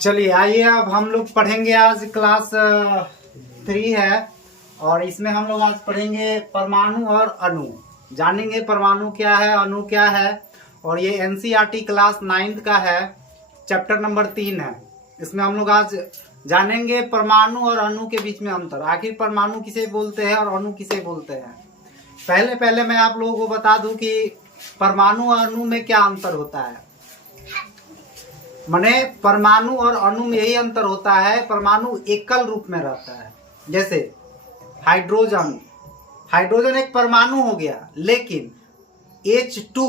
चलिए आइए, अब हम लोग पढ़ेंगे। आज क्लास 3 है और इसमें हम लोग आज पढ़ेंगे परमाणु और अणु। जानेंगे परमाणु क्या है, अणु क्या है। और ये एनसीईआरटी क्लास 9th का है, चैप्टर नंबर 3 है। इसमें हम लोग आज जानेंगे परमाणु और अणु के बीच में अंतर। आखिर परमाणु किसे बोलते हैं और अणु किसे बोलते हैं। पहले मैं आप लोगों को बता दूं कि परमाणु और अणु में क्या अंतर होता है। माने परमाणु और अणु में यही अंतर होता है, परमाणु एकल रूप में रहता है। जैसे हाइड्रोजन एक परमाणु हो गया, लेकिन H2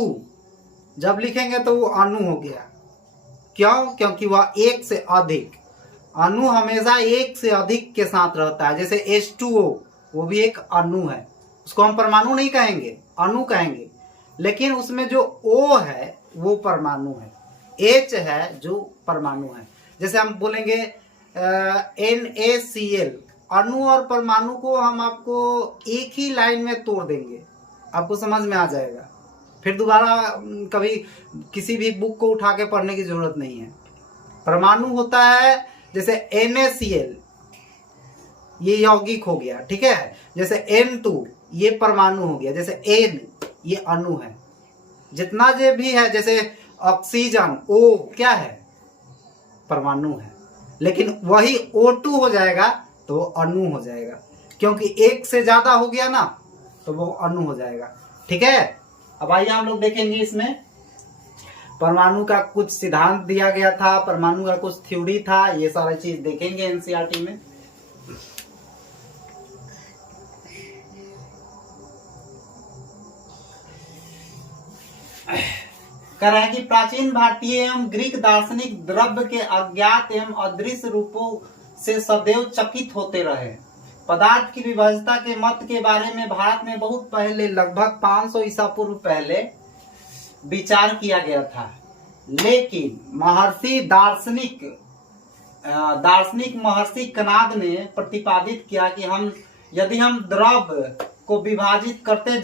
जब लिखेंगे तो वो अणु हो गया। क्यों? क्योंकि वह एक से अधिक, अणु हमेशा एक से अधिक के साथ रहता है। जैसे H2O वो भी एक अणु है, उसको हम परमाणु नहीं कहेंगे, अणु कहेंगे। लेकिन उसमें जो O है वो परमाणु है, H है जो परमाणु है। जैसे हम बोलेंगे NaCl, अणु और परमाणु को हम आपको एक ही लाइन में तोड़ देंगे, आपको समझ में आ जाएगा। फिर दोबारा कभी किसी भी बुक को उठा के पढ़ने की जरूरत नहीं है। परमाणु होता है जैसे NaCl, ये यौगिक हो गया, ठीक है। जैसे N2 ये परमाणु हो गया। जैसे N ये अणु है। जितना जो भी है, जैसे ऑक्सीजन O क्या है, परमाणु है। लेकिन वही O2 हो जाएगा तो वो अणु हो जाएगा, क्योंकि एक से ज्यादा हो गया ना तो वो अणु हो जाएगा, ठीक है। अब आइए हम लोग देखेंगे इसमें परमाणु का कुछ सिद्धांत दिया गया था, परमाणु का कुछ थ्योरी था, ये सारी चीज देखेंगे एनसीईआरटी में। कह रहा है कि प्राचीन भारतीय एवं ग्रीक दार्शनिक द्रव्य के अज्ञात एवं अदृश्य रूपों से सदैव चकित होते रहे। पदार्थ की विभाज्यता के मत के बारे में भारत में बहुत पहले, लगभग 500 ईसा पूर्व पहले विचार किया गया था। लेकिन दार्शनिक महर्षि कणाद ने प्रतिपादित किया कि यदि हम द्रव्य को विभाजित करते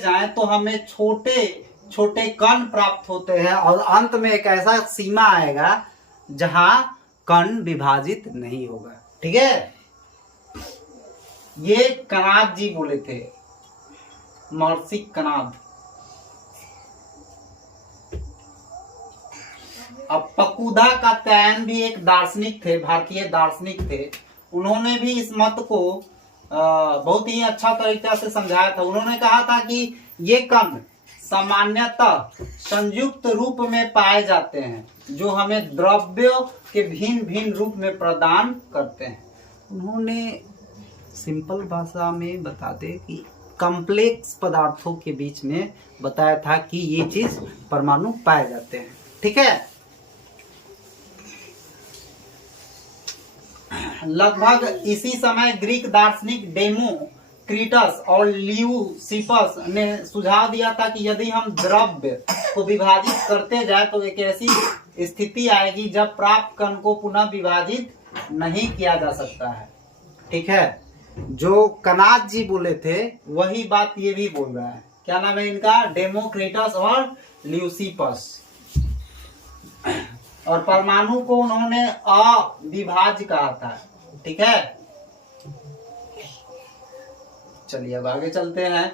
जाएं तो हमें छोटे कण प्राप्त होते हैं और अंत में एक ऐसा सीमा आएगा जहां कण विभाजित नहीं होगा, ठीक है। ये कणाद जी बोले थे, महर्षि कणाद। अब पकुदा का तैन भी एक दार्शनिक थे, भारतीय दार्शनिक थे। उन्होंने भी इस मत को बहुत ही अच्छा तरीका से समझाया था। उन्होंने कहा था कि ये कण सामान्यतः संयुक्त रूप में पाए जाते हैं, जो हमें द्रव्यों के भिन्न भिन्न रूप में प्रदान करते हैं। उन्होंने सिंपल भाषा में बताते कि कॉम्प्लेक्स पदार्थों के बीच में बताया था कि ये चीज परमाणु पाए जाते हैं, ठीक है। लगभग इसी समय ग्रीक दार्शनिक डेमोक्रिटस और ल्यूसिफस ने सुझाव दिया था कि यदि हम द्रव्य को विभाजित करते जाए तो एक ऐसी स्थिति आएगी जब प्राप्त कण को पुनः विभाजित नहीं किया जा सकता है, ठीक है। जो कणाद जी बोले थे वही बात ये भी बोल रहा है। क्या नाम है इनका? डेमोक्रिटस और ल्यूसिफस। और परमाणु को उन्होंने अविभाज्य कहा था, ठीक है। चलिए अब आगे चलते हैं।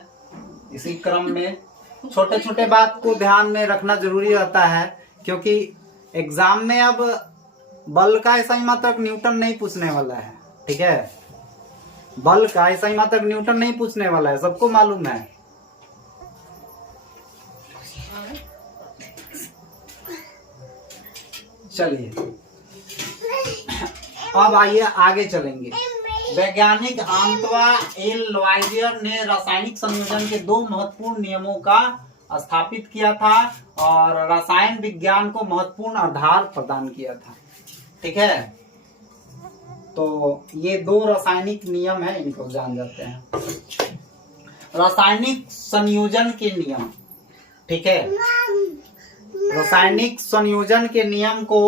इसी क्रम में छोटे छोटे बात को ध्यान में रखना जरूरी रहता है, क्योंकि एग्जाम में अब बल का ऐसा ही मात्रक न्यूटन नहीं पूछने वाला है, ठीक है। बल का ऐसा ही मात्रक न्यूटन नहीं पूछने वाला है, सबको मालूम है। चलिए अब आइए आगे चलेंगे। वैज्ञानिक आंतवा एल लवाइजियर ने रासायनिक संयोजन के 2 महत्वपूर्ण नियमों का स्थापित किया था और रसायन विज्ञान को महत्वपूर्ण आधार प्रदान किया था, ठीक है। तो ये 2 रासायनिक नियम है, इनको जान जाते हैं। रासायनिक संयोजन के नियम, ठीक है। रासायनिक संयोजन के नियम को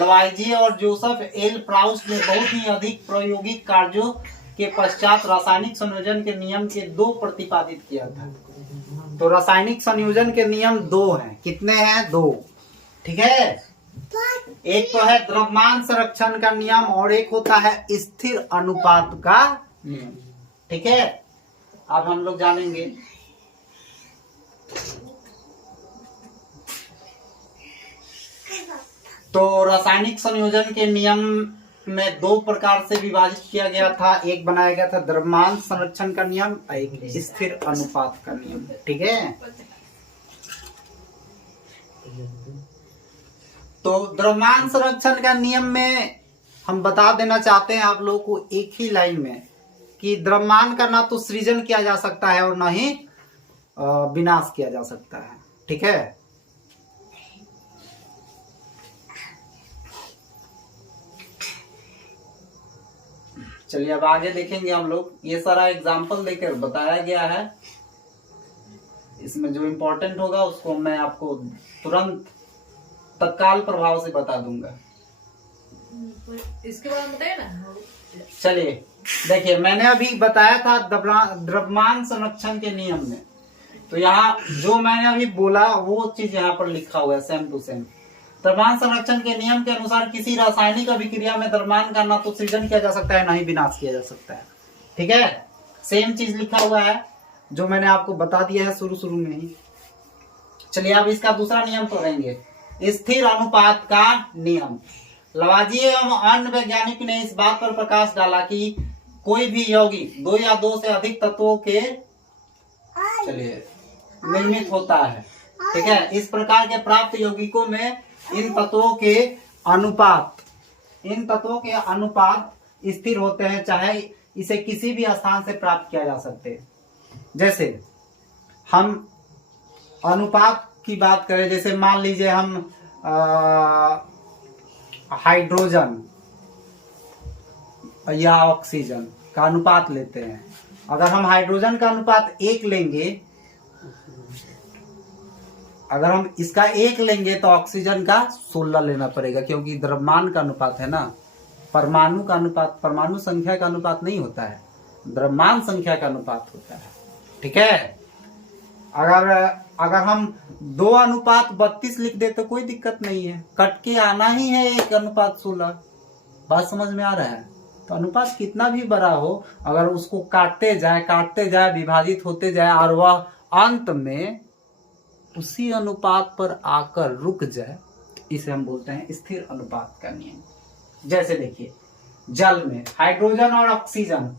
लवाइजियर और जोसेफ एल प्राउस्ट ने बहुत ही अधिक प्रायोगिक कार्यों के पश्चात रासायनिक संयोजन के नियम के 2 प्रतिपादित किया था। तो रासायनिक संयोजन के नियम 2 हैं। कितने हैं? 2, ठीक है। एक तो है द्रव्यमान संरक्षण का नियम और एक होता है स्थिर अनुपात का नियम। ठीक है, अब हम लोग जानेंगे। तो रासायनिक संयोजन के नियम में दो प्रकार से विभाजित किया गया था। एक बनाया गया था द्रव्यमान संरक्षण का नियम, एक स्थिर अनुपात का नियम। ठीक है, तो द्रव्यमान संरक्षण का नियम में हम बता देना चाहते हैं आप लोगों को एक ही लाइन में कि द्रव्यमान का ना तो सृजन किया जा सकता है और ना ही विनाश किया जा सकता है। ठीक है, चलिए अब आगे देखेंगे हम लोग। ये सारा एग्जाम्पल देकर बताया गया है, इसमें जो इम्पोर्टेंट होगा उसको मैं आपको तुरंत तत्काल प्रभाव से बता दूंगा। इसके बाद बताइए ना। चलिए देखिए, मैंने अभी बताया था द्रव्यमान संरक्षण के नियम में, तो यहाँ जो मैंने अभी बोला वो चीज यहाँ पर लिखा हुआ है सेम टू सेम। द्रव्यमान संरक्षण के नियम के अनुसार किसी रासायनिक अभिक्रिया में द्रव्यमान का ना तो सृजन किया जा सकता है ना ही विनाश किया जा सकता है। ठीक है, सेम चीज लिखा हुआ है जो मैंने आपको बता दिया है शुरू में ही। चलिए अब इसका दूसरा नियम पढ़ेंगे, स्थिर अनुपात का नियम। लवाजिये एवं अन्य वैज्ञानिक ने इस बात पर प्रकाश डाला कि कोई भी यौगिक दो या दो से अधिक तत्वों के निर्मित होता है। ठीक है, इस प्रकार के प्राप्त यौगिकों में इन तत्वों के अनुपात स्थिर होते हैं, चाहे इसे किसी भी स्थान से प्राप्त किया जा सकते हैं। जैसे हम अनुपात की बात करें, जैसे मान लीजिए हम हाइड्रोजन या ऑक्सीजन का अनुपात लेते हैं। अगर हम हाइड्रोजन का अनुपात 1 लेंगे, अगर हम इसका 1 लेंगे तो ऑक्सीजन का 16 लेना पड़ेगा, क्योंकि द्रव्यमान का अनुपात है ना, परमाणु का अनुपात, परमाणु संख्या का अनुपात नहीं होता है, द्रव्यमान संख्या का अनुपात होता है। ठीक है, अगर हम 2:32 लिख दे तो कोई दिक्कत नहीं है, कट के आना ही है 1:16। बात समझ में आ रहा है? तो अनुपात कितना भी बड़ा हो, अगर उसको काटते जाए विभाजित होते जाए और वह अंत में उसी अनुपात पर आकर रुक जाए, इसे हम बोलते हैं स्थिर अनुपात का नियम। जैसे देखिए, जल में हाइड्रोजन और ऑक्सीजन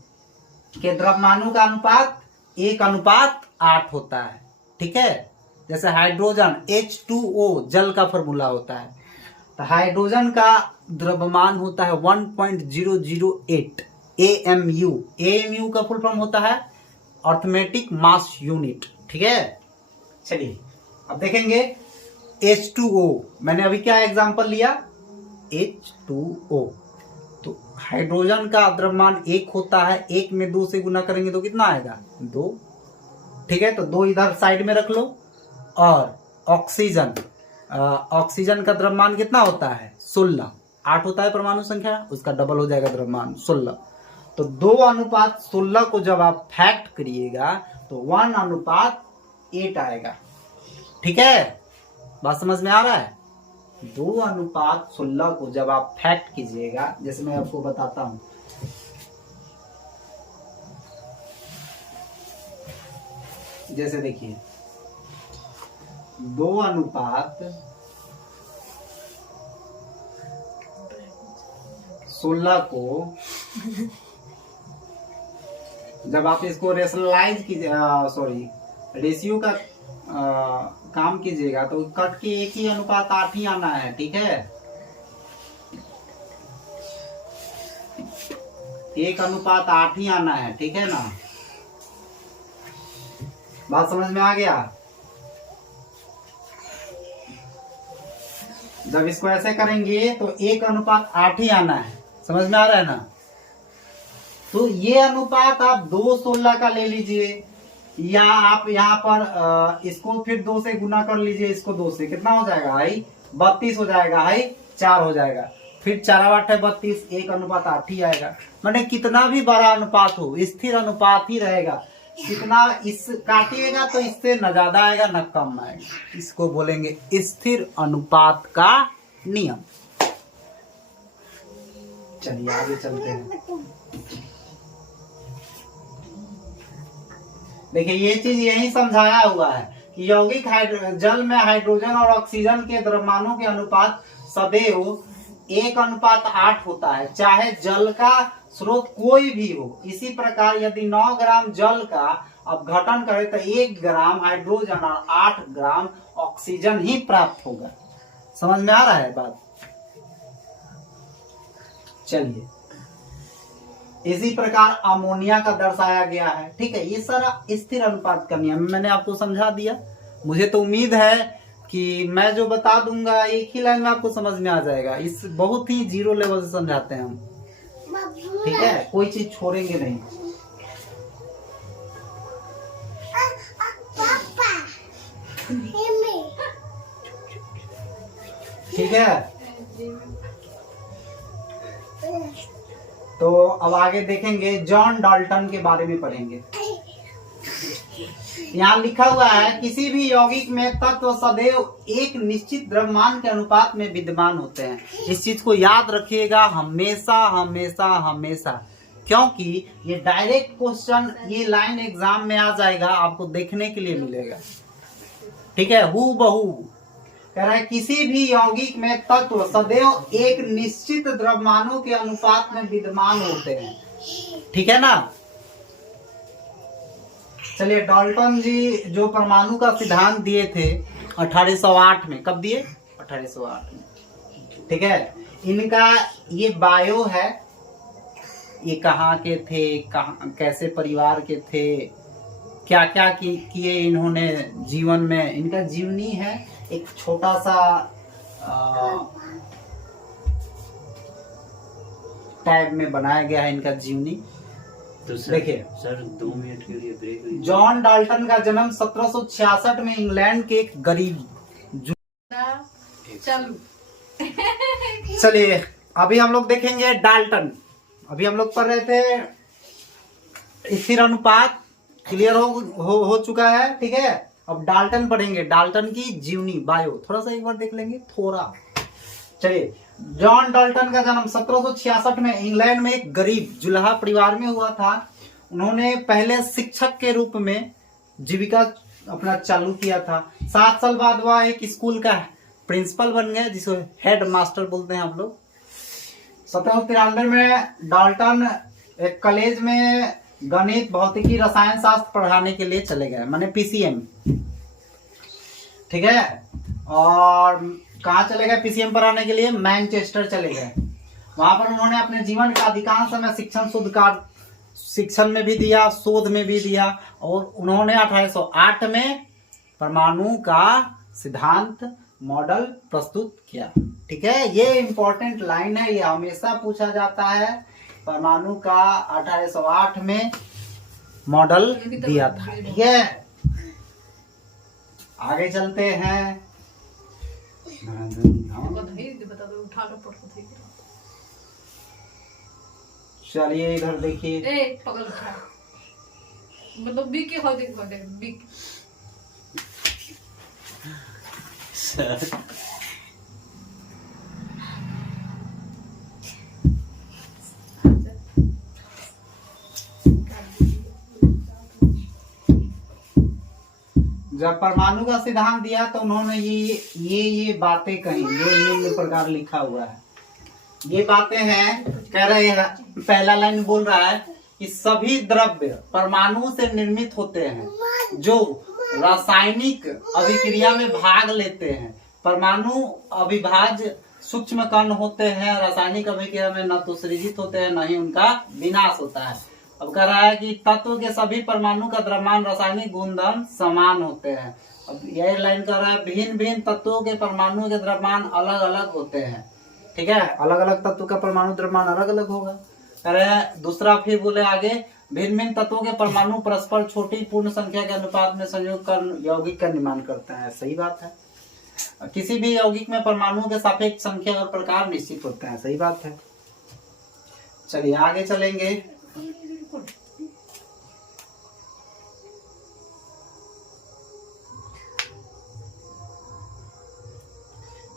के द्रव्यमानों का अनुपात 1:8 होता है। ठीक है, जैसे हाइड्रोजन H2O जल का फॉर्मूला होता है, तो हाइड्रोजन का द्रव्यमान होता है 1.008 AMU। AMU का फुल फॉर्म होता है अर्थमेटिक मास यूनिट। ठीक है, चलिए अब देखेंगे H2O। मैंने अभी क्या एग्जांपल लिया, H2O। तो हाइड्रोजन का द्रव्यमान 1 होता है, 1 में 2 से गुना करेंगे तो कितना आएगा, 2। ठीक है, तो 2 इधर साइड में रख लो। और ऑक्सीजन का द्रव्यमान कितना होता है, 16। 8 होता है परमाणु संख्या, उसका डबल हो जाएगा द्रव्यमान 16। तो 2:16 को जब आप फैक्ट करिएगा तो 1:8 आएगा। ठीक है, बात समझ में आ रहा है? 2:16 को जब आप फैक्ट कीजिएगा, जैसे मैं आपको बताता हूं, जैसे देखिए 2:16 को जब आप इसको रेशनलाइज कीजिए, रेशियो का काम कीजिएगा तो कट के 1:8 ही आना है। ठीक है, 1:8 ही आना है। ठीक है ना, बात समझ में आ गया? जब इसको ऐसे करेंगे तो 1:8 ही आना है, समझ में आ रहा है ना? तो ये अनुपात आप 2:16 का ले लीजिए, या आप यहाँ पर इसको फिर 2 से गुना कर लीजिए, इसको 2 से, कितना हो जाएगा भाई, 32 हो जाएगा भाई, 4 हो जाएगा, फिर 4 × 8 = 32, 1:8 ही आएगा। मैंने कितना भी बड़ा अनुपात हो, स्थिर अनुपात ही रहेगा। कितना इस काटिएगा तो इससे न ज्यादा आएगा न कम आएगा, इसको बोलेंगे स्थिर अनुपात का नियम। चलिए आगे चलते हैं। देखिए ये चीज यही समझाया हुआ है कि यौगिक जल में हाइड्रोजन और ऑक्सीजन के द्रव्यमानों के अनुपात सदैव 1:8 होता है, चाहे जल का स्रोत कोई भी हो। इसी प्रकार यदि 9 ग्राम जल का अपघटन करे तो 1 ग्राम हाइड्रोजन और 8 ग्राम ऑक्सीजन ही प्राप्त होगा। समझ में आ रहा है बात? चलिए, इसी प्रकार अमोनिया का दर्शाया गया है। ठीक है, ये सारा स्थिर अनुपात का नियम मैंने आपको समझा दिया। मुझे तो उम्मीद है कि मैं जो बता दूंगा एक ही लाइन में आपको समझ में आ जाएगा। इस बहुत ही जीरो लेवल से समझाते हैं हम, ठीक है, कोई चीज छोड़ेंगे नहीं। ठीक है, तो अब आगे देखेंगे, जॉन डाल्टन के बारे में पढ़ेंगे। यहाँ लिखा हुआ है, किसी भी यौगिक में तत्व सदैव एक निश्चित द्रव्यमान के अनुपात में विद्यमान होते हैं। इस चीज को याद रखिएगा हमेशा हमेशा हमेशा, क्योंकि ये डायरेक्ट क्वेश्चन ये लाइन एग्जाम में आ जाएगा, आपको देखने के लिए मिलेगा। ठीक है, हूबहू कह रहा है किसी भी यौगिक में तत्व सदैव एक निश्चित द्रव्यमानों के अनुपात में विद्यमान होते हैं। ठीक है ना? चलिए, डाल्टन जी जो परमाणु का सिद्धांत दिए थे 1808 में, कब दिए? 1808 में। ठीक है, इनका ये बायो है, ये कहाँ के थे, कहाँ कैसे परिवार के थे, क्या क्या किए इन्होंने जीवन में, इनका जीवनी है। एक छोटा सा टाइप में बनाया गया है इनका जीवनी। तो देखिए सर 2 मिनट के लिए ब्रेक। जॉन डाल्टन का जन्म 1766 में इंग्लैंड के एक गरीब। चलिए अभी हम लोग देखेंगे डाल्टन। अभी हम लोग पढ़ रहे थे स्थिर अनुपात, क्लियर हो चुका है। ठीक है, अब डाल्टन पढ़ेंगे, डाल्टन की जीवनी बायो थोड़ा सा एक बार देख लेंगे थोड़ा। चलिए, जॉन डाल्टन का जन्म 1766 में इंग्लैंड में एक गरीब जुलाहा परिवार में हुआ था। उन्होंने पहले शिक्षक के रूप में जीविका अपना चालू किया था। 7 साल बाद वह एक स्कूल का प्रिंसिपल बन गए, जिसको हेड मास्टर बोलते हैं आप लोग। 1793 में डाल्टन एक कॉलेज में गणित, भौतिकी, रसायन शास्त्र पढ़ाने के लिए चले गए, माने पीसीएम। ठीक है, और कहाँ चले गए पीसीएम पढ़ाने के लिए? मैनचेस्टर चले गए। वहां पर उन्होंने अपने जीवन का अधिकांश समय शिक्षण में भी दिया, शोध में भी दिया, और उन्होंने 1808 में परमाणु का सिद्धांत मॉडल प्रस्तुत किया। ठीक है, ये इंपॉर्टेंट लाइन है, ये हमेशा पूछा जाता है। परमाणु का 1808 में मॉडल दिया था। ठीक है, आगे चलते हैं। चलिए इधर देखिए, मतलब जब परमाणु का सिद्धांत दिया तो उन्होंने ये बातें कही, जो निम्न प्रकार लिखा हुआ है। ये बातें हैं, कह रहे हैं, पहला लाइन बोल रहा है कि सभी द्रव्य परमाणु से निर्मित होते हैं जो रासायनिक अभिक्रिया में भाग लेते हैं। परमाणु अविभाज्य सूक्ष्म कण होते हैं, रासायनिक अभिक्रिया में न तो सृजित होते हैं न ही उनका विनाश होता है। अब कह रहा है कि तत्व के सभी परमाणु का द्रव्यमान, रासायनिक गुणधर्म समान होते हैं। अब यह लाइन कह रहा है भिन्न भिन्न तत्वों के परमाणु के द्रव्यमान अलग अलग होते हैं। ठीक है, अलग अलग तत्व का परमाणु द्रव्यमान अलग अलग होगा। कह रहे हैं दूसरा, फिर बोले आगे, भिन्न भिन्न तत्वों के परमाणु परस्पर छोटी पूर्ण संख्या के अनुपात में संयोग कर यौगिक का निर्माण करते हैं। सही बात है, किसी भी यौगिक में परमाणुओं के सापेक्ष संख्या और प्रकार निश्चित होते हैं। सही बात है। चलिए आगे चलेंगे।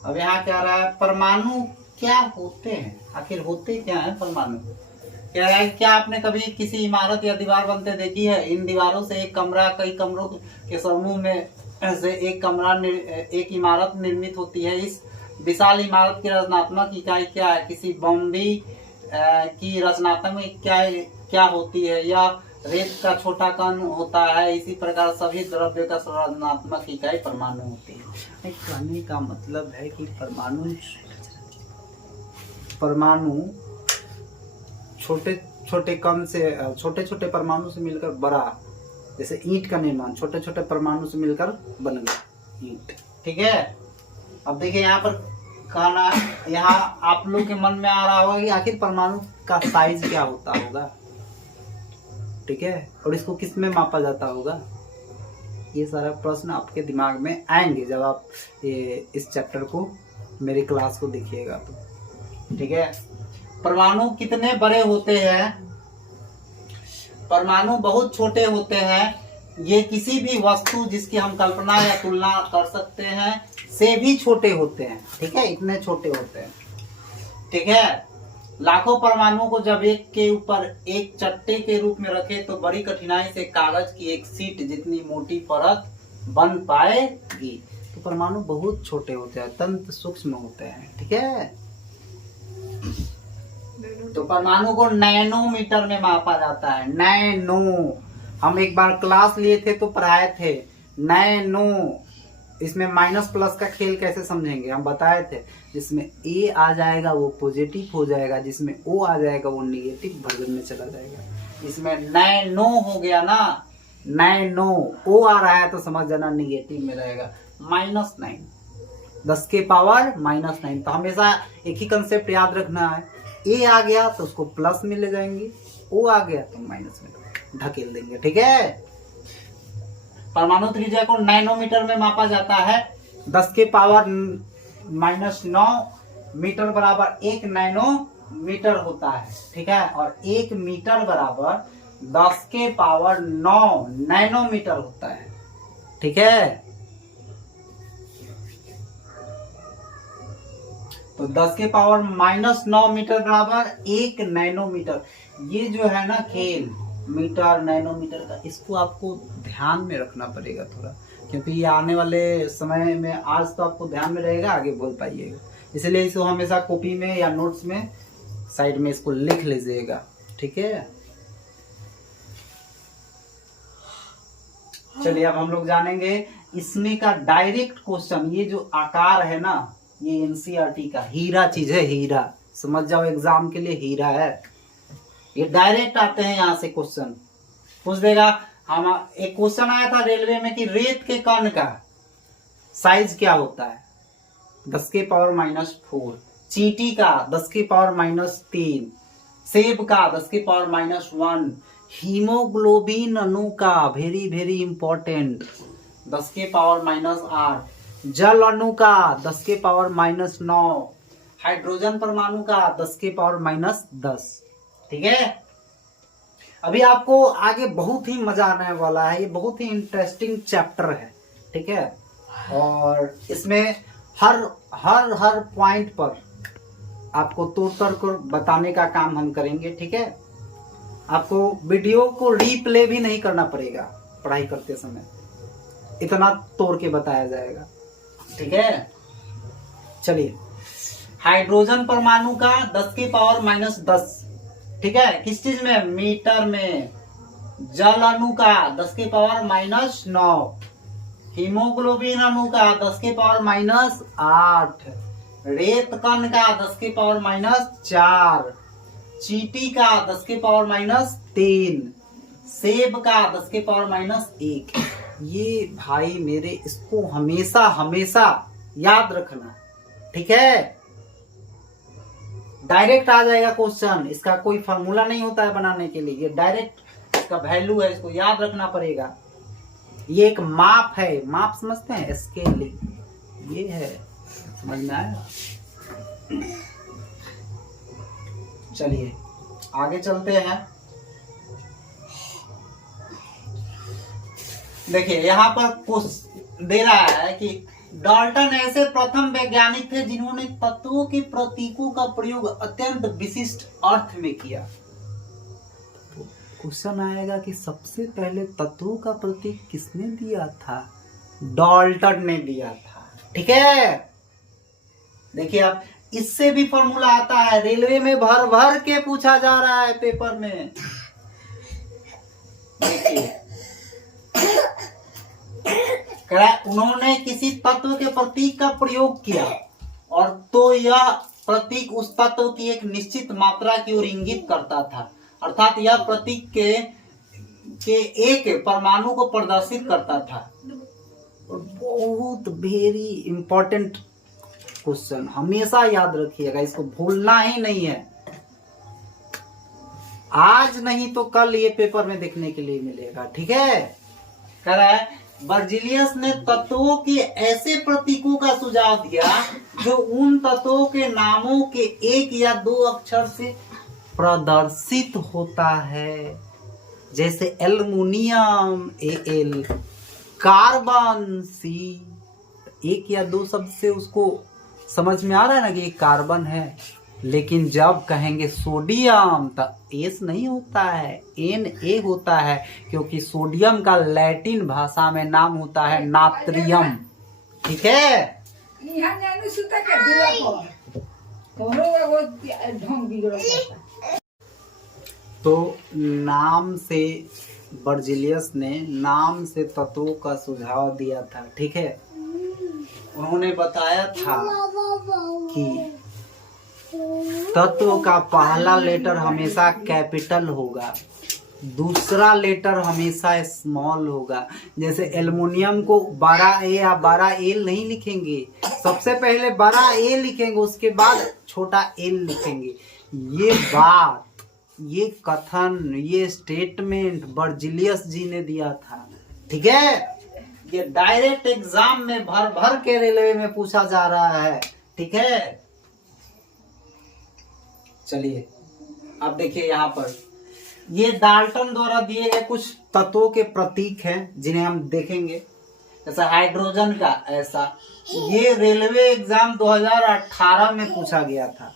अब यहाँ क्या रहा है, परमाणु क्या होते हैं, आखिर होते क्या है परमाणु? कह रहा है क्या आपने कभी किसी इमारत या दीवार बनते देखी है? इन दीवारों से एक कमरा, कई कमरों के समूह में से एक इमारत निर्मित होती है। इस विशाल इमारत की रचनात्मक इकाई क्या है? किसी बॉम्बी की रचनात्मक इकाई क्या होती है? या रेत का छोटा कण होता है। इसी प्रकार सभी द्रव्य का रचनात्मक इकाई परमाणु होती है। कहने का मतलब है कि परमाणु छोटे छोटे कण से, छोटे छोटे परमाणु से मिलकर बड़ा, जैसे ईंट का निर्माण छोटे छोटे परमाणु से मिलकर बन गया ईंट। ठीक है, अब देखिए यहाँ पर कहना, यहाँ आप लोग के मन में आ रहा होगा कि आखिर परमाणु का साइज क्या होता होगा। ठीक है, और इसको किस में मापा जाता होगा? ये सारा प्रश्न आपके दिमाग में आएंगे जब आप इस चैप्टर को, मेरी क्लास को देखिएगा तो। ठीक है, परमाणु कितने बड़े होते हैं? परमाणु बहुत छोटे होते हैं। ये किसी भी वस्तु जिसकी हम कल्पना या तुलना कर सकते हैं से भी छोटे होते हैं। ठीक है, इतने छोटे होते हैं। ठीक है, लाखों परमाणुओं को जब एक के ऊपर एक चट्टे के रूप में रखे तो बड़ी कठिनाई से कागज की एक शीट जितनी मोटी परत बन पाएगी। तो परमाणु बहुत छोटे होते हैं, अत्यंत सूक्ष्म होते हैं। ठीक है, तो परमाणु को नैनोमीटर में मापा जाता है। नैनो, हम एक बार क्लास लिए थे तो पढ़ाए थे नैनो। इसमें माइनस प्लस का खेल कैसे समझेंगे हम बताए थे। जिसमें ए आ जाएगा वो पॉजिटिव हो जाएगा, जिसमें ओ आ जाएगा वो निगेटिव वर्जन में चला जाएगा। इसमें नैनो हो गया ना, नैनो, ओ आ रहा है तो समझ जाना निगेटिव में रहेगा। -9, 10 के पावर -9। तो हमेशा एक ही कंसेप्ट याद रखना है, ए आ गया तो उसको प्लस में ले जाएंगे, ओ आ गया तो माइनस में ढकेल देंगे। ठीक है, परमाणु त्रिज्या को नैनोमीटर में मापा जाता है। 10 के पावर -9 मीटर बराबर 1 नैनोमीटर होता है। ठीक है, और 1 मीटर बराबर 10 के पावर 9 नैनोमीटर होता है। ठीक है, तो 10 के पावर -9 मीटर बराबर 1 नैनोमीटर। ये जो है ना खेल मीटर नैनोमीटर का, इसको आपको ध्यान में रखना पड़ेगा थोड़ा, क्योंकि ये आने वाले समय में, आज तो आपको ध्यान में रहेगा, आगे बोल पाइएगा। इसलिए इसको हमेशा कॉपी में या नोट्स में साइड में इसको लिख लीजिएगा। ठीक है, चलिए अब हम लोग जानेंगे इसमें का डायरेक्ट क्वेश्चन। ये जो आकार है ना, ये एनसीईआरटी का हीरा चीज है, हीरा समझ जाओ, एग्जाम के लिए हीरा है। ये डायरेक्ट आते हैं, यहाँ से क्वेश्चन पूछ देगा। हम एक क्वेश्चन आया था रेलवे में कि रेत के कण का साइज क्या होता है? 10 के पावर -4। चींटी का 10 के पावर -3। सेब का 10 के पावर -1। हीमोग्लोबिन अणु का वेरी वेरी इंपॉर्टेंट 10 के पावर -8। जल अणु का 10 के पावर -9। हाइड्रोजन परमाणु का 10 के पावर -10। ठीक है, अभी आपको आगे बहुत ही मजा आने वाला है। ये बहुत ही इंटरेस्टिंग चैप्टर है। ठीक है, और इसमें हर पॉइंट पर आपको तोड़ कर बताने का काम हम करेंगे। ठीक है, आपको वीडियो को रीप्ले भी नहीं करना पड़ेगा पढ़ाई करते समय, इतना तोड़ के बताया जाएगा। ठीक है, चलिए, हाइड्रोजन परमाणु का 10 के पावर -10। ठीक है, किस चीज में? मीटर में। जल अणु का 10 के पावर -9। हीमोग्लोबिन अणु का 10 के पावर -8। रेत कण का 10 के पावर -4। चींटी का 10 के पावर -3। सेब का 10 के पावर -1। ये भाई मेरे, इसको हमेशा हमेशा याद रखना। ठीक है, डायरेक्ट आ जाएगा क्वेश्चन, इसका कोई फॉर्मूला नहीं होता है बनाने के लिए, ये डायरेक्ट इसका वैल्यू है, इसको याद रखना पड़ेगा। ये एक माप है, माप समझते हैं, स्केलिंग, ये है, समझ में आया? चलिए आगे चलते हैं। देखिए यहाँ पर दे रहा है कि डाल्टन ऐसे प्रथम वैज्ञानिक थे जिन्होंने तत्वों के प्रतीकों का प्रयोग अत्यंत विशिष्ट अर्थ में किया। क्वेश्चन आएगा कि सबसे पहले तत्वों का प्रतीक किसने दिया था? डाल्टन ने दिया था। ठीक है, देखिए आप, इससे भी फॉर्मूला आता है, रेलवे में भर भर के पूछा जा रहा है पेपर में। देखिए, उन्होंने किसी तत्व के प्रतीक का प्रयोग किया और तो यह प्रतीक उस तत्व की एक निश्चित मात्रा की ओर इंगित करता था, अर्थात यह प्रतीक के एक परमाणु को प्रदर्शित करता था। बहुत वेरी इंपॉर्टेंट क्वेश्चन, हमेशा याद रखिएगा, इसको भूलना ही नहीं है। आज नहीं तो कल ये पेपर में देखने के लिए मिलेगा। ठीक है, कह रहा है बर्जिलियस ने तत्वों के ऐसे प्रतीकों का सुझाव दिया जो उन तत्वों के नामों के एक या दो अक्षर से प्रदर्शित होता है, जैसे एल्युमिनियम Al, कार्बन C। एक या दो शब्द से उसको समझ में आ रहा है ना कि ये कार्बन है, लेकिन जब कहेंगे सोडियम तो एस नहीं होता है, Na होता है, क्योंकि सोडियम का लैटिन भाषा में नाम होता है नात्रियम। ठीक है, तो नाम से बर्जिलियस ने नाम से तत्वों का सुझाव दिया था। ठीक है, उन्होंने बताया था कि तत्व का पहला लेटर हमेशा कैपिटल होगा, दूसरा लेटर हमेशा स्मॉल होगा। जैसे एल्युमिनियम को बड़ा ए या बड़ा एल नहीं लिखेंगे, सबसे पहले बड़ा ए लिखेंगे, उसके बाद छोटा एल लिखेंगे। ये बात, ये कथन, ये स्टेटमेंट बर्जिलियस जी ने दिया था। ठीक है, ये डायरेक्ट एग्जाम में भर भर के रेलवे में पूछा जा रहा है। ठीक है, चलिए अब देखिए यहाँ पर ये डाल्टन द्वारा दिए गए कुछ तत्वों के प्रतीक हैं जिन्हें हम देखेंगे। जैसा हाइड्रोजन का ऐसा, ये रेलवे एग्जाम 2018 में पूछा गया था।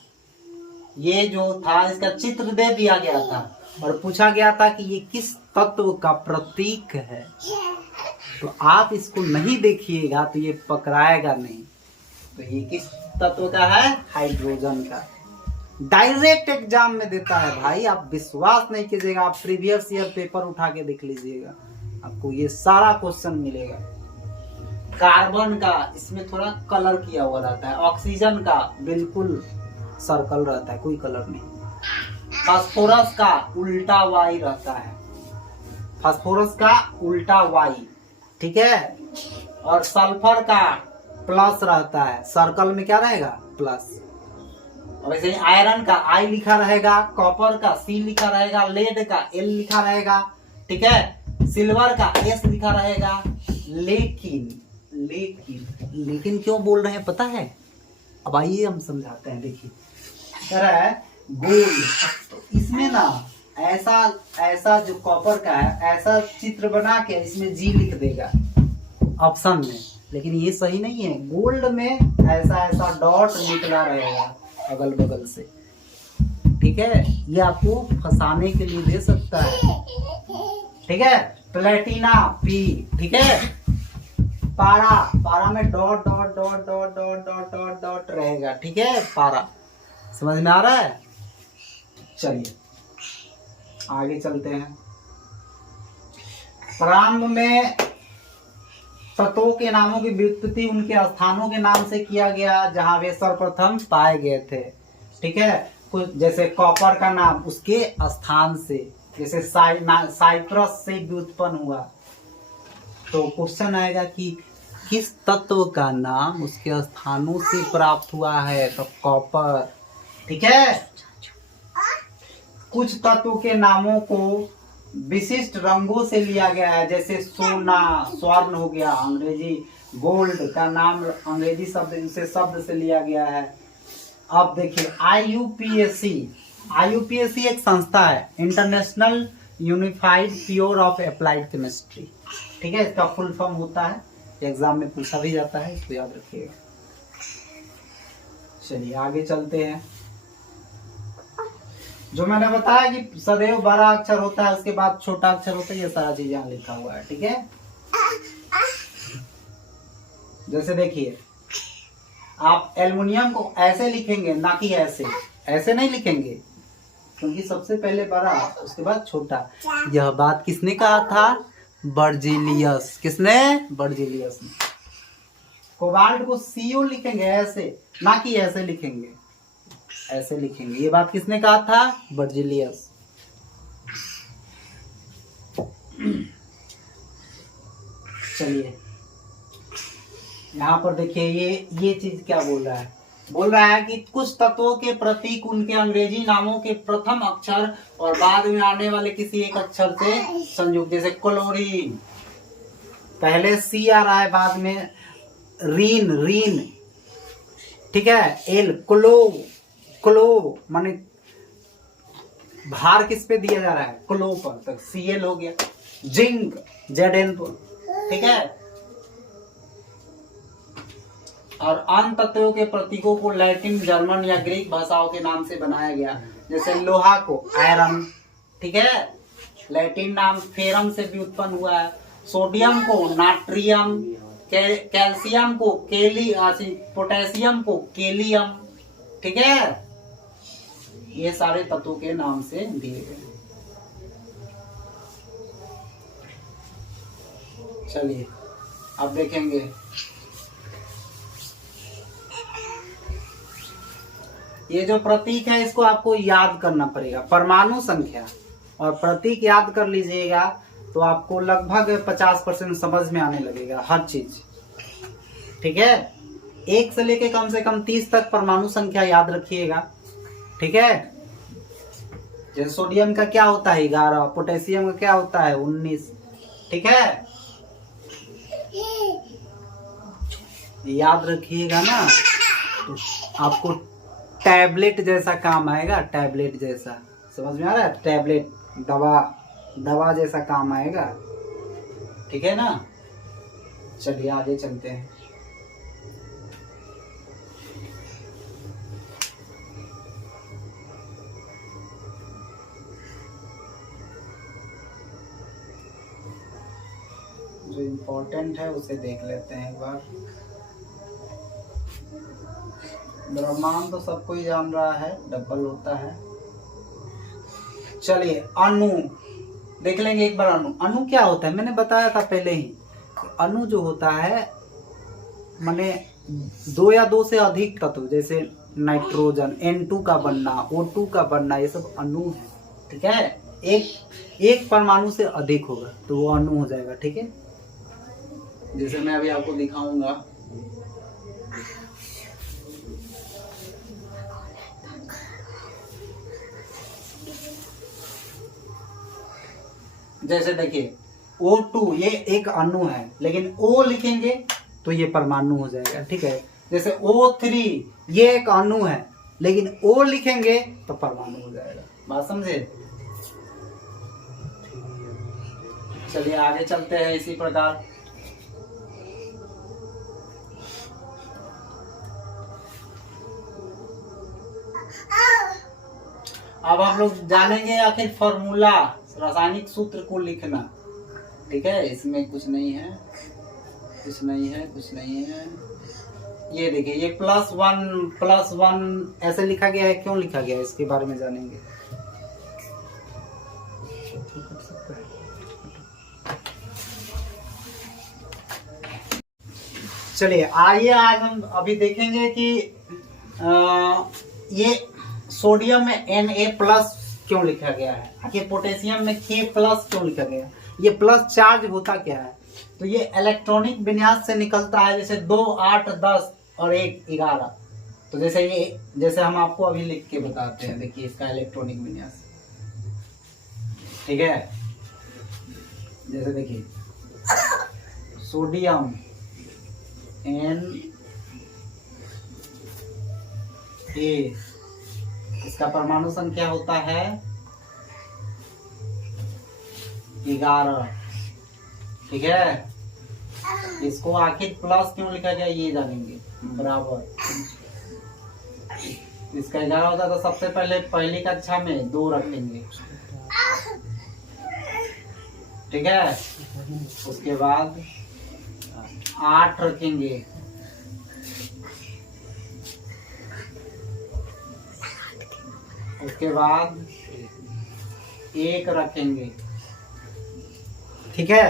ये जो था इसका चित्र दे दिया गया था और पूछा गया था कि ये किस तत्व का प्रतीक है। तो आप इसको नहीं देखिएगा तो ये पकड़ाएगा नहीं। तो ये किस तत्व का है? हाइड्रोजन का। डायरेक्ट एग्जाम में देता है भाई, आप विश्वास नहीं कीजिएगा, आप प्रीवियस ईयर पेपर उठा के देख लीजिएगा, आपको ये सारा क्वेश्चन मिलेगा। कार्बन का इसमें थोड़ा कलर किया हुआ रहता है, ऑक्सीजन का बिल्कुल सर्कल रहता है, कोई कलर नहीं। फास्फोरस का उल्टा वाई रहता है, फास्फोरस का उल्टा वाई। ठीक है, और सल्फर का प्लस रहता है, सर्कल में क्या रहेगा? प्लस। वैसे आयरन का आई लिखा रहेगा, कॉपर का सी लिखा रहेगा, लेड का एल लिखा रहेगा। ठीक है, सिल्वर का एस लिखा रहेगा। लेकिन लेकिन क्यों बोल रहे हैं पता है? अब आइए हम समझाते हैं। देखिए कह रहा है गोल्ड, तो इसमें ना ऐसा जो कॉपर का है ऐसा चित्र बना के इसमें जी लिख देगा ऑप्शन में, लेकिन ये सही नहीं है। गोल्ड में ऐसा डॉट निकला रहेगा अगल बगल से। ठीक है, ये आपको फंसाने के लिए दे सकता है। ठीक है, प्लेटिना पी। ठीक है, पारा में dot dot dot dot dot dot dot dot रहेगा। ठीक है, पारा समझ में आ रहा है? चलिए आगे चलते हैं। प्रारंभ में तत्वों के नामों की व्युत्पत्ति उनके स्थानों के नाम से किया गया जहां वे सर्वप्रथम पाए गए थे। ठीक है, कुछ जैसे कॉपर का नाम उसके स्थान से, जैसे साइप्रस से व्युत्पन्न हुआ। तो क्वेश्चन आएगा कि किस तत्व का नाम उसके स्थानों से प्राप्त हुआ है? तो कॉपर। ठीक है, कुछ तत्व के नामों को विशिष्ट रंगों से लिया गया है, जैसे सोना स्वर्ण हो गया अंग्रेजी, गोल्ड का नाम अंग्रेजी शब्द से लिया गया है। अब देखिए IUPAC एक संस्था है, international unified pure of applied chemistry. ठीक है, इसका फुल फॉर्म होता है एग्जाम में पूछा भी जाता है, इसको याद रखिएगा। चलिए आगे चलते हैं। जो मैंने बताया कि सदैव बड़ा अक्षर होता है, उसके बाद छोटा अक्षर होता है, ये सारा चीज यहाँ लिखा हुआ है, ठीक है। जैसे देखिए, आप एल्युमिनियम को ऐसे लिखेंगे, ना कि ऐसे, ऐसे नहीं लिखेंगे, क्योंकि सबसे पहले बड़ा उसके बाद छोटा। यह बात किसने कहा था? बर्जिलियस। किसने? बर्जिलियस ने। कोबाल्ट को CO लिखेंगे ऐसे, ना कि ऐसे लिखेंगे, ऐसे लिखेंगे। ये बात किसने कहा था? बर्जिलियस। चलिए यहाँ पर देखिए, ये चीज क्या बोल रहा है? बोल रहा है कि कुछ तत्वों के प्रतीक उनके अंग्रेजी नामों के प्रथम अक्षर और बाद में आने वाले किसी एक अक्षर से संयुक्त। जैसे क्लोरीन, पहले C आ रहा है, बाद में रीन, ठीक है, एल। क्लो माने भार किस पे दिया जा रहा है? क्लो पर, तक Cl हो गया। जिंक, Zn पर, ठीक है। और अन्य तत्वों के प्रतीकों को लैटिन, जर्मन या ग्रीक भाषाओं के नाम से बनाया गया। जैसे लोहा को आयरन, ठीक है, लैटिन नाम फेरम से भी उत्पन्न हुआ है। सोडियम को नाट्रियम, कैल्शियम को पोटेशियम को केलियम, ठीक है। ये सारे तत्वों के नाम से दिए गए। चलिए अब देखेंगे, ये जो प्रतीक है इसको आपको याद करना पड़ेगा। परमाणु संख्या और प्रतीक याद कर लीजिएगा तो आपको लगभग 50% समझ में आने लगेगा हर चीज, ठीक है। 1 से लेके कम से कम 30 तक परमाणु संख्या याद रखिएगा, ठीक है। जैसे सोडियम का क्या होता है? 11। पोटेशियम का क्या होता है? 19, ठीक है। याद रखिएगा ना, तो आपको टैबलेट जैसा काम आएगा, टैबलेट जैसा, समझ में आ रहा है? टैबलेट, दवा जैसा काम आएगा, ठीक है ना। चलिए आगे चलते हैं। जो इम्पोर्टेंट है उसे देख लेते हैं एक बार। ब्रह्मांड तो सबको ही जान रहा है, डबल होता है। चलिए अणु देख लेंगे एक बार। अणु क्या होता है? मैंने बताया था पहले ही, अणु जो होता है माने 2 या 2 से अधिक तत्व, जैसे नाइट्रोजन, N2 का बनना, O2 का बनना, ये सब अणु है, ठीक है। एक परमाणु से अधिक होगा तो वो अणु हो जाएगा, ठीक है। जैसे मैं अभी आपको दिखाऊंगा, जैसे देखिए O2 ये एक अणु है, लेकिन O लिखेंगे तो ये परमाणु हो जाएगा, ठीक है। जैसे O3 ये एक अणु है, लेकिन O लिखेंगे तो परमाणु हो जाएगा। बात समझे? चलिए आगे चलते हैं इसी प्रकार। अब हम लोग जानेंगे आखिर फॉर्मूला, रासायनिक सूत्र को लिखना, ठीक है। इसमें कुछ नहीं है, कुछ नहीं है, कुछ नहीं है। ये देखिए, ये +1 ऐसे लिखा गया है। क्यों लिखा गया है इसके बारे में जानेंगे। चलिए आइए, आज हम अभी देखेंगे कि ये सोडियम में Na+ क्यों लिखा गया है, आखिर पोटेशियम में K+ क्यों लिखा गया है, ये प्लस चार्ज होता क्या है। तो ये इलेक्ट्रॉनिक विन्यास से निकलता है, जैसे 2, 8, 10 और 1, 11। तो जैसे हम आपको अभी लिख के बताते हैं, देखिए इसका इलेक्ट्रॉनिक विन्यास, ठीक है। जैसे देखिए सोडियम Na, इसका परमाणु संख्या होता है 11, ठीक है। इसको आखिर प्लस क्यों लिखा गया ये जानेंगे। बराबर इसका 11 होता तो सबसे पहले पहली कक्षा में 2 रखेंगे, ठीक है। उसके बाद 8 रखेंगे, उसके बाद 1 रखेंगे, ठीक है।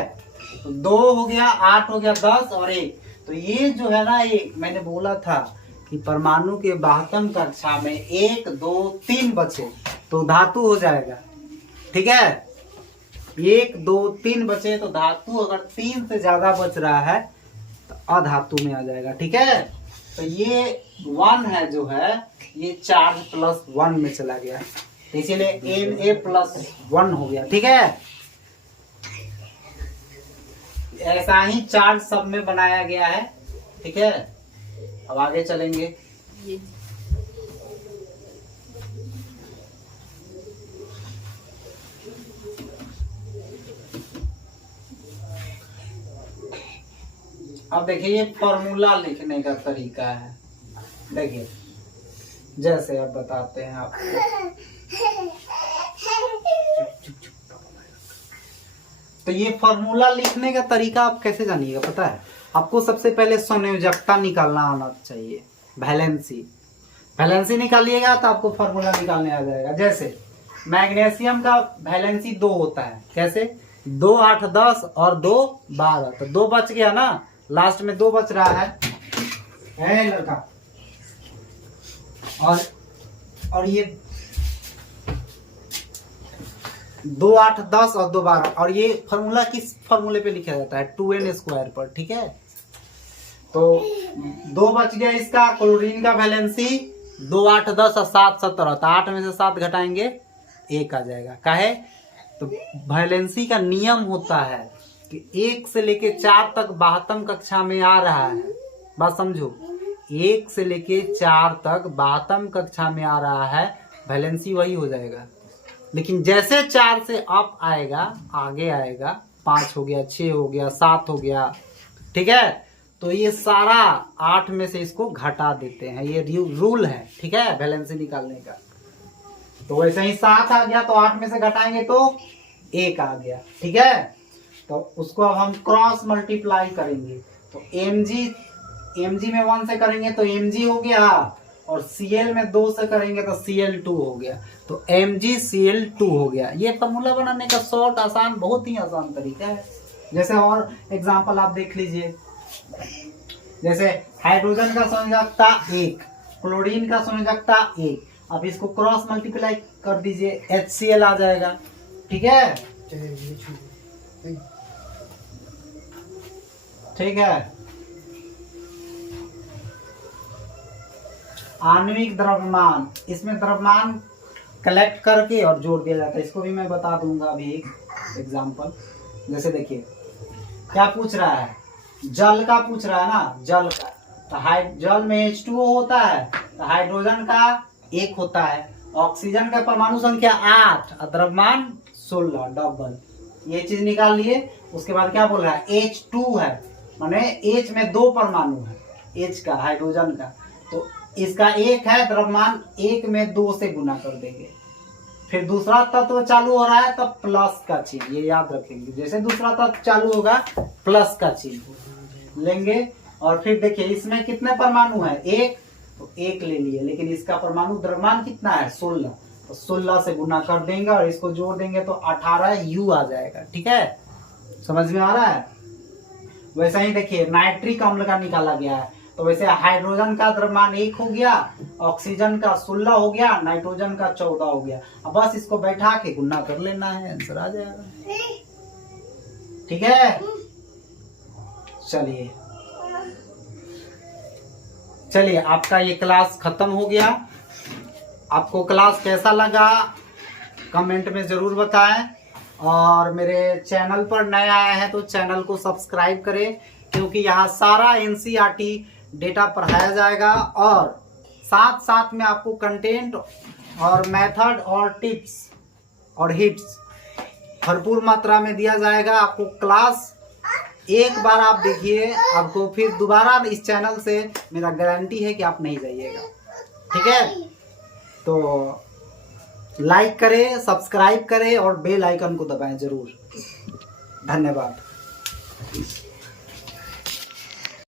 तो 2 हो गया, 8 हो गया, 10 और 1। तो ये जो है ना, ये मैंने बोला था कि परमाणु के 72 कक्षा में 1 2 3 बचे तो धातु हो जाएगा, ठीक है। 1 2 3 बचे तो धातु, अगर 3 से ज्यादा बच रहा है तो अधातु में आ जाएगा, ठीक है। तो ये 1 है जो है ये चार्ज +1 में चला गया, इसीलिए Na+1 हो गया, ठीक है। ऐसा ही चार्ज सब में बनाया गया है, ठीक है। अब आगे चलेंगे। अब देखिए ये फॉर्मूला लिखने का तरीका है। देखिए जैसे अब बताते हैं आपको। तो ये फॉर्मूला लिखने का तरीका आप कैसे जानिएगा पता है? आपको सबसे पहले संयोजकता निकालना आना चाहिए, वैलेंसी निकालिएगा तो आपको फॉर्मूला निकालने आ जाएगा। जैसे मैग्नीशियम का वैलेंसी 2 होता है, कैसे 2 8 10 और 2 12, तो 2 बच गया ना, लास्ट में 2 बच रहा है लड़का। और ये 2 8 10 और 2 12, और ये फॉर्मूला किस फॉर्मूले पे लिखा जाता है? 2n² पर, ठीक है। तो 2 बच गया इसका क्लोरीन का वैलेंसी 2 8 10 और 7 17, तो 8 में से 7 घटाएंगे 1 आ जाएगा। काहे? तो वैलेंसी का नियम होता है कि 1 से लेके 4 तक 72 कक्षा में आ रहा है, बात समझो। 1 से लेके 4 तक 72 कक्षा में आ रहा है, वैलेंसी वही हो जाएगा। लेकिन जैसे 4 से अप आएगा, आगे आएगा, 5 हो गया, 6 हो गया, 7 हो गया, ठीक है। तो ये सारा 8 में से इसको घटा देते हैं, ये रूल है, ठीक है, वैलेंसी निकालने का। तो वैसे ही 7 आ गया तो 8 में से घटाएंगे तो 1 आ गया, ठीक है। तो उसको अब हम क्रॉस मल्टीप्लाई करेंगे, तो mg में 1 से करेंगे तो mg हो गया, और Cl में 2 से करेंगे तो Cl2 हो गया, तो MgCl2 हो गया। ये फॉर्मूला बनाने का शॉर्ट आसान, बहुत ही आसान तरीका है। जैसे और एग्जांपल आप देख लीजिए, जैसे हाइड्रोजन का संयोजकता 1, क्लोरीन का संयोजकता 1, अब इसको क्रॉस मल्टीप्लाई कर दीजिए, HCl आ जाएगा, ठीक है। ठीक है। आणविक द्रव्यमान, इसमें द्रव्यमान कलेक्ट करके और जोड़ दिया जाता है, इसको भी मैं बता दूंगा अभी एक एग्जांपल। जैसे देखिए क्या पूछ रहा है, जल का पूछ रहा है ना, जल का। तो जल में H2O होता है, तो हाइड्रोजन का 1 होता है, ऑक्सीजन का परमाणु संख्या 8 और द्रव्यमान 16, डबल। ये चीज निकाल लिए। उसके बाद क्या बोल रहा है, H2 है, माने H में 2 परमाणु है, H का, हाइड्रोजन का, तो इसका 1 है, द्रव्यमान 1 में 2 से गुना कर देंगे। फिर दूसरा तत्व चालू हो रहा है तो प्लस का चिन्ह, ये याद रखेंगे। जैसे दूसरा तत्व चालू होगा प्लस का चिन्ह लेंगे। और फिर देखिए इसमें कितने परमाणु है, 1, तो 1 ले लिए, लेकिन इसका परमाणु द्रव्यमान कितना है, 16, तो 16 से गुना कर देंगे और इसको जोड़ देंगे तो 18 U आ जाएगा, ठीक है। समझ में आ रहा है? वैसे ही देखिए नाइट्रिक अम्ल का निकाला गया है, तो वैसे हाइड्रोजन का द्रव्यमान 1 हो गया, ऑक्सीजन का 16 हो गया, नाइट्रोजन का 14 हो गया। अब बस इसको बैठा के गुना कर लेना है, आंसर आ जाएगा, ठीक है। चलिए आपका ये क्लास खत्म हो गया। आपको क्लास कैसा लगा कमेंट में जरूर बताएं, और मेरे चैनल पर नए आए हैं तो चैनल को सब्सक्राइब करें, क्योंकि यहाँ सारा NCERT डेटा पढ़ाया जाएगा, और साथ साथ में आपको कंटेंट और मेथड और टिप्स और हिट्स भरपूर मात्रा में दिया जाएगा। आपको क्लास एक बार आप देखिए, आपको फिर दोबारा इस चैनल से मेरा गारंटी है कि आप नहीं जाइएगा। ठीक है, तो लाइक करें, सब्सक्राइब करें और बेल आइकन को दबाएं जरूर। धन्यवाद।